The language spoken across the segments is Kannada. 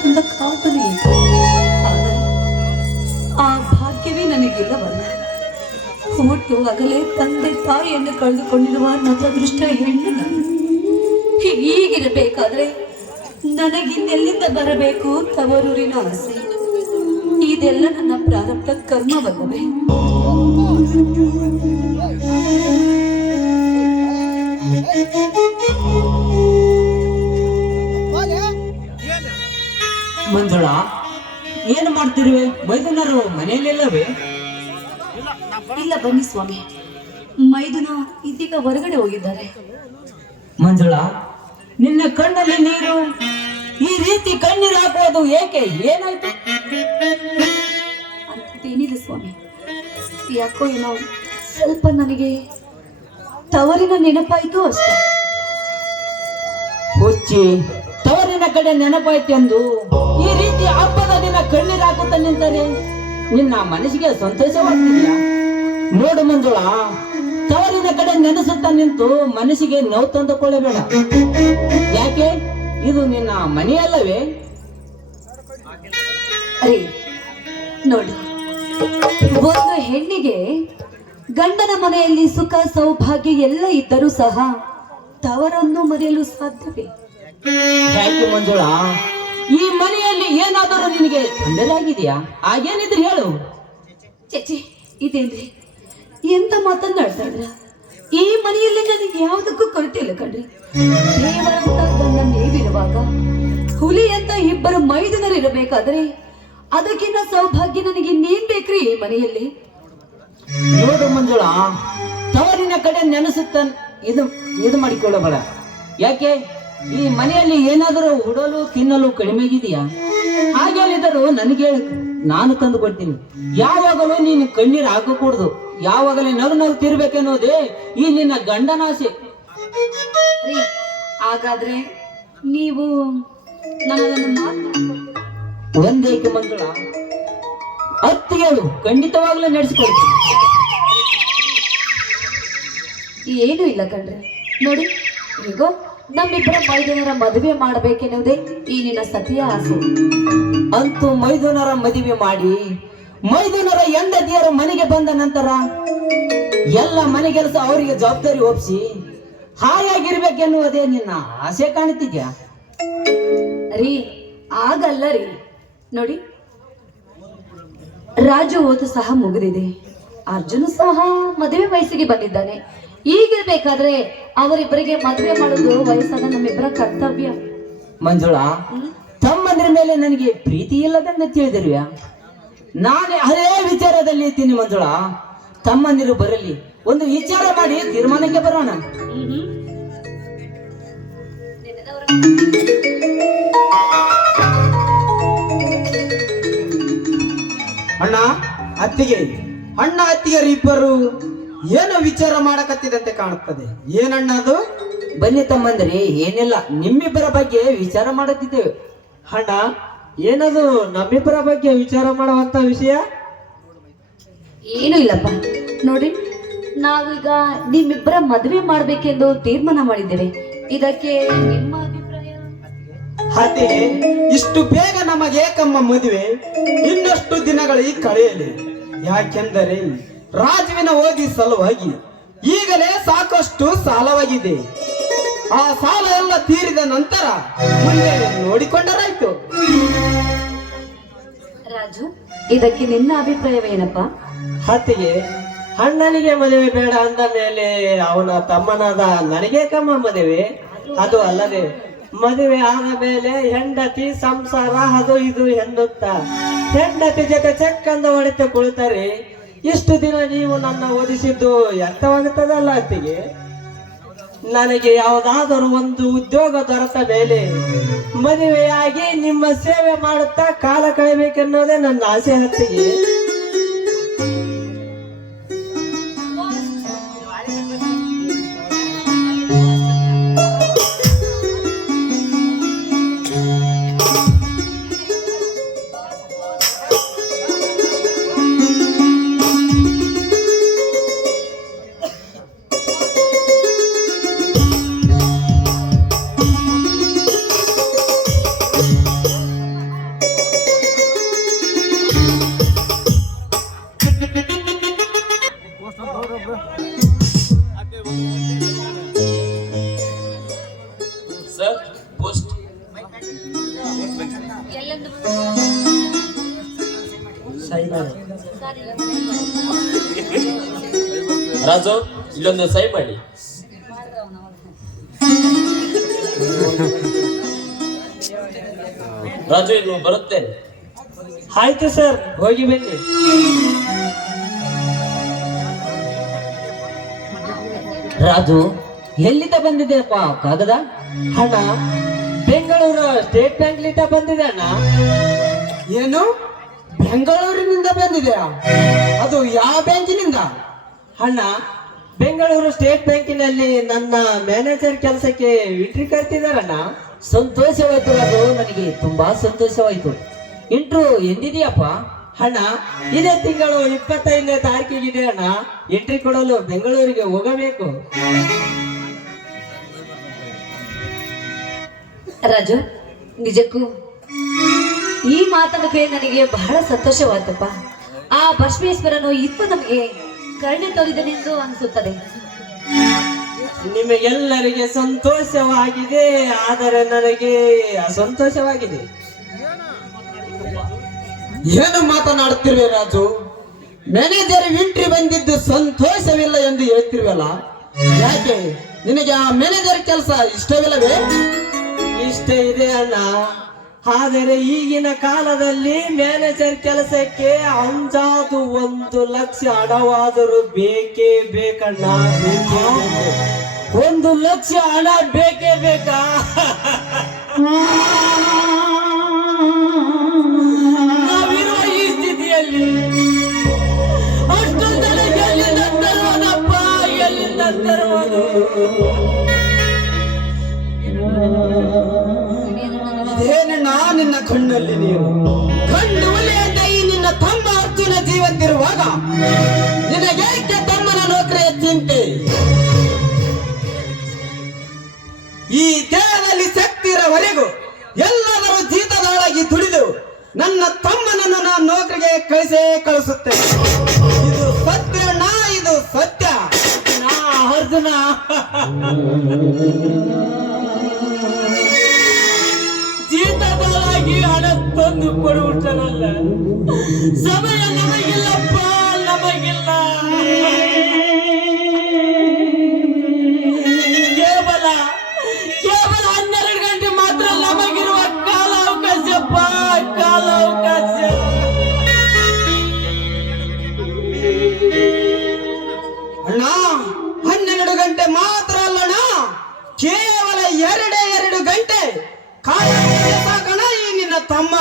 ಕಾಲದಿಂದ ಕಾದನು ಇದ್ದೆ. ಆದರೆ ಆ ಭಾಗ್ಯವೇ ನನಗಿಲ್ಲವಲ್ಲ. ಹುಟ್ಟುವಾಗಲೇ ತಂದೆ ತಾಯಿಯನ್ನು ಕಳೆದುಕೊಂಡಿರುವ ನನ್ನ ಅದೃಷ್ಟ ಹೆಣ್ಣು ನಾನು. ಹೀಗಿರಬೇಕಾದ್ರೆ ನನಗಿನ್ನೆಲ್ಲಿಂದ ಬರಬೇಕು ತವರೂರಿನ ಆಸೆ? ಇದೆಲ್ಲ ನನ್ನ ಪ್ರಾರಬ್ಧ ಕರ್ಮವಲ್ಲವೇ? ಮಂಜುಳಾ, ಏನು ಮಾಡ್ತಿರುವೆ? ಮೈದುನರು ಮನೆಯಲ್ಲಿಲ್ಲವೇ? ಇಲ್ಲ, ಬನ್ನಿ ಸ್ವಾಮಿ. ಮೈದುನ ಇದೀಗ ಹೊರಗಡೆ ಹೋಗಿದ್ದಾರೆ. ಮಂಜುಳಾ, ನಿನ್ನ ಕಣ್ಣಲ್ಲಿ ನೀರು, ಈ ರೀತಿ ಕಣ್ಣೀರು ಹಾಕುವುದು ಏಕೆ? ಏನಾಯ್ತು? ಅಂತೇನಿಲ್ಲ ಸ್ವಾಮಿ, ಯಾಕೋ ಏನೋ ಸ್ವಲ್ಪ ನನಗೆ ತವರಿನ ನೆನಪಾಯ್ತು ಅಷ್ಟೇ. ಹುಚ್ಚಿ, ತವರಿನ ಕಡೆ ನೆನಪಾಯ್ತೆಂದು ಈ ರೀತಿ ಹಬ್ಬದ ದಿನ ಕಣ್ಣೀರು ಹಾಕುತ್ತಾ ನಿಂತರೆ ನಿನ್ನ ಮನಸ್ಸಿಗೆ ಸಂತೋಷವಾಗ್ತಿಲ್ಲ? ನೋಡು ಮಂಜುಳಾ, ತವರಿನ ಕಡೆ ನೆನೆಸುತ್ತಾ ನಿಂತು ಮನಸ್ಸಿಗೆ ನೋವು ತಂದುಕೊಳ್ಳಬೇಡ. ಯಾಕೆ? ಇದು ನಿನ್ನ ಮನೆಯಲ್ಲವೇ? ಅರೇ ನೋಡಿ, ಒಂದು ಹೆಣ್ಣಿಗೆ ಗಂಡನ ಮನೆಯಲ್ಲಿ ಸುಖ ಸೌಭಾಗ್ಯ ಎಲ್ಲ ಇದ್ದರೂ ಸಹ ತವರನ್ನು ಮರೆಯಲು ಸಾಧ್ಯವೇ? ಯಾಕೆ ಮಂಜುಳಾ, ಈ ಮನೆಯಲ್ಲಿ ಏನಾದರೂ ನಿನಗೆ ತೊಂದರೆ ಆಗಿದೆಯಾ? ಹಾಗೇನಿದ್ರೆ ಹೇಳು. ಚೇಚಿ, ಇದೇನ್ರಿ ಎಂತ ಮಾತನ್ನಾಡ್ತಾಳ್ರ? ಈ ಮನೆಯಲ್ಲಿ ನನಗೆ ಯಾವುದಕ್ಕೂ ಕೊರತೆ ಇಲ್ಲ ಕಣ್ರಿ. ದೇವರಂತ ಗಂಡ ನೀವಿರುವಾಗ ಹುಲಿ ಅಂತ ಇಬ್ಬರು ಮೈದುನರು ಇರಬೇಕಾದ್ರೆ ಅದಕ್ಕಿಂತ ಸೌಭಾಗ್ಯ ನನಗೆ ಇನ್ನೇನ್ ಬೇಕ್ರಿ ಈ ಮನೆಯಲ್ಲಿ? ನೋಡು ಮಂಜುಳಾ, ತವರಿನ ಕಡೆ ನೆನೆಸುತ್ತ ಇದು ಮಾಡಿಕೊಳ್ಳಬೇಡ. ಯಾಕೆ? ಈ ಮನೆಯಲ್ಲಿ ಏನಾದರೂ ಉಡಲು ತಿನ್ನಲು ಕಡಿಮೆ ಆಗಿದೆಯಾ? ಹಾಗೇನಿದ್ದರೂ ನನಗೆ ಹೇಳು, ನಾನು ತಂದು ಕೊಡ್ತೀನಿ. ಯಾವಾಗಲೂ ನೀನು ಕಣ್ಣೀರು ಹಾಕಕೂಡದು, ಯಾವಾಗಲೇ ನಗು ನಗುತ್ತಿರ್ಬೇಕೆನ್ನೋದೇ ಈ ನಿನ್ನ ಗಂಡನಾಸೆ. ಹಾಗಾದ್ರೆ ನೀವು ನನ್ನದನ್ನು ಒಂದೇಕೆ ಮಂಜುಳಾ, ಅತ್ತಿಗೆಳು ಖಂಡಿತವಾಗ್ಲೂ ನಡೆಸಿಕೊಡ್ತೀನಿ. ಏನೂ ಇಲ್ಲ ಕಣ್ರಿ. ನೋಡಿ, ಈಗ ನಮ್ಮಿಬ್ಬರ ಮೈದುನರ ಮದುವೆ ಮಾಡಬೇಕೆನ್ನುವುದೇ ಈ ನಿನ್ನ ಸತಿಯ ಆಸೆ. ಅಂತೂ ಮೈದುನರ ಮದುವೆ ಮಾಡಿ ಮೈದುನರ ಹೆಂಡತಿಯರ ಮನೆಗೆ ಬಂದ ನಂತರ ಎಲ್ಲ ಮನೆಗೆಲಸ ಅವರಿಗೆ ಜವಾಬ್ದಾರಿ ಒಪ್ಪಿಸಿ ಹಾಯಾಗಿರ್ಬೇಕೆನ್ನುವುದೇ ನಿನ್ನ ಆಸೆ ಕಾಣುತ್ತಿದ್ಯಾ? ರೀ, ಆಗಲ್ಲ ರೀ. ನೋಡಿ, ರಾಜು ಓದು ಸಹ ಮುಗಿದಿದೆ, ಅರ್ಜುನು ಸಹ ಮದುವೆ ವಯಸ್ಸಿಗೆ ಬಂದಿದ್ದಾನೆ. ಈಗಿರ್ಬೇಕಾದ್ರೆ ಅವರಿಬ್ಬರಿಗೆ ಮದುವೆ ಮಾಡೋದು ವಯಸ್ಸಾದ ನಮ್ಮಿಬ್ಬರ ಕರ್ತವ್ಯ. ಮಂಜುಳಾ, ತಮ್ಮಂದ್ರ ಮೇಲೆ ನನಗೆ ಪ್ರೀತಿ ಇಲ್ಲದನ್ನ ತಿಳಿದಿರುವ್ಯಾ? ನಾನೇ ಅದೇ ವಿಚಾರದಲ್ಲಿ ಇದ್ದೀನಿ ಮಂಜುಳಾ. ತಮ್ಮಂದಿರು ಬರಲಿ, ಒಂದು ವಿಚಾರ ಮಾಡಿ ತೀರ್ಮಾನಕ್ಕೆ ಬರೋಣ. ಅಣ್ಣ ಅತ್ತಿಗೆರಿಬ್ಬರು ಏನೋ ವಿಚಾರ ಮಾಡಕತ್ತಿದಂತೆ ಕಾಣುತ್ತದೆ. ಏನಣ್ಣ ಅದು? ಬನ್ನಿ ತಮ್ಮಂದ್ರಿ, ಏನಿಲ್ಲ, ನಿಮ್ಮಿಬ್ಬರ ಬಗ್ಗೆ ವಿಚಾರ ಮಾಡುತ್ತಿದ್ದೇವೆ. ಅಣ್ಣ, ಏನದು ನಮ್ಮಿಬ್ಬರ ಬಗ್ಗೆ ವಿಚಾರ ಮಾಡುವಂತ ವಿಷಯ? ಏನು ಇಲ್ಲಪ್ಪ. ನೋಡಿ, ನಾವೀಗ ನಿಮ್ಮಿಬ್ಬರ ಮದುವೆ ಮಾಡ್ಬೇಕೆಂದು ತೀರ್ಮಾನ ಮಾಡಿದ್ದೇವೆ. ಇದಕ್ಕೆ ನಿಮ್ಮ ಅಭಿಪ್ರಾಯ? ಅತ್ತಿಗೆ, ಇಷ್ಟು ಬೇಗ ನಮಗೇಕಮ್ಮ ಮದುವೆ? ಇನ್ನಷ್ಟು ದಿನಗಳು ಕಳೆಯಲಿ. ಯಾಕೆಂದರೆ ರಾಜುವಿನ ಓದಿ ಸಲುವಾಗಿ ಈಗಲೇ ಸಾಕಷ್ಟು ಸಾಲವಾಗಿದೆ. ಆ ಸಾಲ ಎಲ್ಲ ತೀರಿದ ನಂತರ ಮುಂದೆ ನೋಡಿಕೊಂಡರಾಯ್ತು. ರಾಜು, ಇದಕ್ಕೆ ನಿನ್ನ ಅಭಿಪ್ರಾಯವೇನಪ್ಪ? ಅತ್ತಿಗೆ, ಅಣ್ಣನಿಗೆ ಮದುವೆ ಬೇಡ ಅಂದ ಮೇಲೆ ಅವನ ತಮ್ಮನಾದ ನನಗೆ ಕಮ್ಮ ಮದುವೆ? ಅದು ಅಲ್ಲದೆ ಮದುವೆ ಆದ ಮೇಲೆ ಹೆಂಡತಿ ಸಂಸಾರ ಅದು ಇದು ಎನ್ನುತ್ತ ಹೆಂಡತಿ ಜೊತೆ ಚೆಕ್ಕಂದ ಹೊಡೆತ ಕುಳಿತರೆ ಇಷ್ಟು ದಿನ ನೀವು ನನ್ನ ಓದಿಸಿದ್ದು ವ್ಯರ್ಥವಾಗುತ್ತದಲ್ಲ ಅತ್ತಿಗೆ. ನನಗೆ ಯಾವುದಾದರೂ ಒಂದು ಉದ್ಯೋಗ ದೊರೆತ ಮೇಲೆ ಮದುವೆಯಾಗಿ ನಿಮ್ಮ ಸೇವೆ ಮಾಡುತ್ತಾ ಕಾಲ ಕಳೆಯಬೇಕೆನ್ನೋದೇ ನನ್ನ ಆಸೆ ಅತ್ತಿಗೆ. ರಾಜು ಇಲ್ಲೊಂದು ಸೈ ಮಾಡಿ. ರಾಜು ಇನ್ನು ಬರುತ್ತೇನೆ. ಆಯ್ತು ಸರ್, ಹೋಗಿ ಬನ್ನಿ. ರಾಜು ಎಲ್ಲಿಂದ ಬಂದಿದೆಯಪ್ಪ ಕಾಗದ? ಅಣ್ಣ, ಬೆಂಗಳೂರು ಸ್ಟೇಟ್ ಬ್ಯಾಂಕ್ ಲಿಂದ ಬಂದಿದೆ ಅಣ್ಣ. ಏನು, ಬೆಂಗಳೂರಿನಿಂದ ಬಂದಿದೆಯಾ? ಅದು ಯಾವ ಬ್ಯಾಂಕಿನಿಂದ? ಅಣ್ಣ, ಬೆಂಗಳೂರು ಸ್ಟೇಟ್ ಬ್ಯಾಂಕಿನಲ್ಲಿ ನನ್ನ ಮ್ಯಾನೇಜರ್ ಕೆಲಸಕ್ಕೆ ಎಂಟ್ರಿ ಕರ್ತಿದಾರಣ್ಣ. ಸಂತೋಷವಾಯ್ತು ರಾಜು, ನನಗೆ ತುಂಬಾ ಸಂತೋಷವಾಯ್ತು. ಇಂಟ್ರು ಎಂದಿದೆಯಪ್ಪ? ಅಣ್ಣ, ಇದೇ ತಿಂಗಳು 25ನೇ ತಾರೀಕಿಗಿದೆ ಅಣ್ಣ. ಎಂಟ್ರಿ ಕೊಡಲು ಬೆಂಗಳೂರಿಗೆ ಹೋಗಬೇಕು. ರಾಜು, ನಿಜಕ್ಕೂ ಈ ಮಾತನ್ನು ಕೇಳಿ ನನಗೆ ಬಹಳ ಸಂತೋಷವಾಯ್ತಪ್ಪ. ಆ ಬಸವೇಶ್ವರನು ಇನ್ನು ನಮಗೆ ಕರುಣೆ ತೋರಿದನೆಂದು ಅನಿಸುತ್ತದೆ. ನಿಮಗೆಲ್ಲರಿಗೆ ಸಂತೋಷವಾಗಿದೆ, ಆದರೆ ನನಗೆ ಅಸಂತೋಷವಾಗಿದೆ. ಏನು ಮಾತನಾಡುತ್ತಿರುವೆ ರಾಜು? ಮ್ಯಾನೇಜರ್ ಎಂಟ್ರಿ ಬಂದಿದ್ದು ಸಂತೋಷವಿಲ್ಲ ಎಂದು ಹೇಳ್ತಿರುವಲ್ಲ, ಯಾಕೆ? ನಿನಗೆ ಆ ಮ್ಯಾನೇಜರ್ ಕೆಲಸ ಇಷ್ಟವಿಲ್ಲವೇ? ಇಷ್ಟ ಇದೆ ಅಣ್ಣ, ಆದರೆ ಈಗಿನ ಕಾಲದಲ್ಲಿ ಮ್ಯಾನೇಜರ್ ಕೆಲಸಕ್ಕೆ ಅಂಜಾದು 1 ಲಕ್ಷ ಹಣವಾದರೂ ಬೇಕೇ ಬೇಕಣ್ಣ. 1 ಲಕ್ಷ ಹಣ ಬೇಕೇ ಬೇಕಾ? ನಾವಿರುವ ಈ ಸ್ಥಿತಿಯಲ್ಲಿ ಅಷ್ಟೊಂದು ಎಲ್ಲಿಂದ ತರುವನಪ್ಪ, ಎಲ್ಲಿಂದ ತರುವನು? ಏನಣ್ಣ ನಿನ್ನ ಕಣ್ಣಲ್ಲಿ ನೀರು? ಕಣ್ಣು ಒಲೆಯಂತ ಈ ನಿನ್ನ ತಮ್ಮ ಅರ್ಜುನ ಜೀವಂತಿರುವಾಗ ನಿನಗೇಕೆ ತಮ್ಮನ ನೌಕರಿಯ ಚಿಂತೆ? ಈ ದೇಹದಲ್ಲಿ ಶಕ್ತಿ ಇರೋವರೆಗೂ ಎಲ್ಲದರೂ ಜೀತದೊಳಗಿ ದುಡಿದು ನನ್ನ ತಮ್ಮನನ್ನು ನಾನು ನೌಕರಿಗೆ ಕಳಿಸುತ್ತೇನೆ. ಇದು ಸತ್ಯ ಅಣ್ಣ, ಇದು ಸತ್ಯ. ಅರ್ಜುನ, ಜೀತದೊಳಗಿ ಹಣ ತಂದು ಕೊಡುವುದಲ್ಲ. ಸಮಯ ನಮಗಿಲ್ಲಪ್ಪ, ನಮಗಿಲ್ಲ. ಕೇವಲ 12 ಗಂಟೆ ಮಾತ್ರ ನಮಗಿರುವ ಕಾಲಾವಕಾಶಪ್ಪ, ಕಾಲಾವಕಾಶ. ಅಣ್ಣ, 12 ಗಂಟೆ ಮಾತ್ರ ಅಲ್ಲಣ್ಣ, ಕೇವಲ 2 ಗಂಟೆ ಕಾಲ ಸಾಕಣ ಈ ನಿನ್ನ ತಮ್ಮ.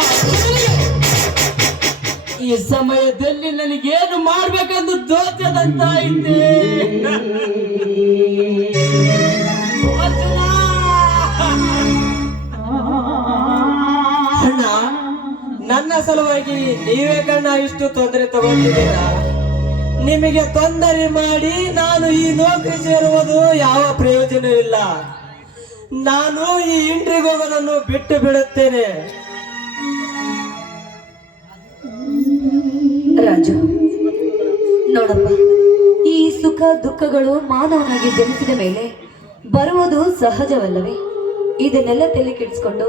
ಈ ಸಮಯದಲ್ಲಿ ನನಗೇನು ಮಾಡ್ಬೇಕೆಂದು ದೋಚದಂತಾಯಿತೆ. ಅಣ್ಣ, ನನ್ನ ಸಲುವಾಗಿ ನೀವೇ ಕಣ್ಣ ಇಷ್ಟು ತೊಂದರೆ ತಗೊಂಡಿದ್ದೀರಾ? ನಿಮಗೆ ತೊಂದರೆ ಮಾಡಿ ನಾನು ಈ ನೌಕರಿ ಸೇರುವುದು ಯಾವ ಪ್ರಯೋಜನವಿಲ್ಲ. ನಾನು ಈ ಇಂಟ್ರಿಗೆ ಹೋಗೋದನ್ನು ಬಿಟ್ಟು ಬಿಡುತ್ತೇನೆ. ರಾಜು, ನೋಡಪ್ಪ, ಈ ಸುಖ ದುಃಖಗಳು ಮಾನವನಾಗಿ ಜನಿಸಿದ ಮೇಲೆ ಬರುವುದು ಸಹಜವಲ್ಲವೇ? ಇದನ್ನೆಲ್ಲ ತಲೆ ಕೆಡಿಸ್ಕೊಂಡು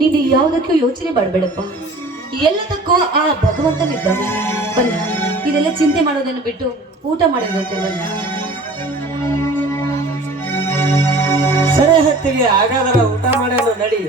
ನೀನು ಯಾವುದಕ್ಕೂ ಯೋಚನೆ ಮಾಡಬೇಡಪ್ಪ. ಎಲ್ಲದಕ್ಕೂ ಆ ಭಗವಂತನಿದ್ದಾನೆ. ಬನ್ನಿ, ಇದೆಲ್ಲ ಚಿಂತೆ ಮಾಡೋದನ್ನು ಬಿಟ್ಟು ಊಟ ಮಾಡಿರುತ್ತೆ. ಬನ್ನಿ. ಸರಿ ಹೊತ್ತಿಗೆ ಹಾಗಾದರೆ ಊಟ ಮಾಡೋಣ, ನಡಿ.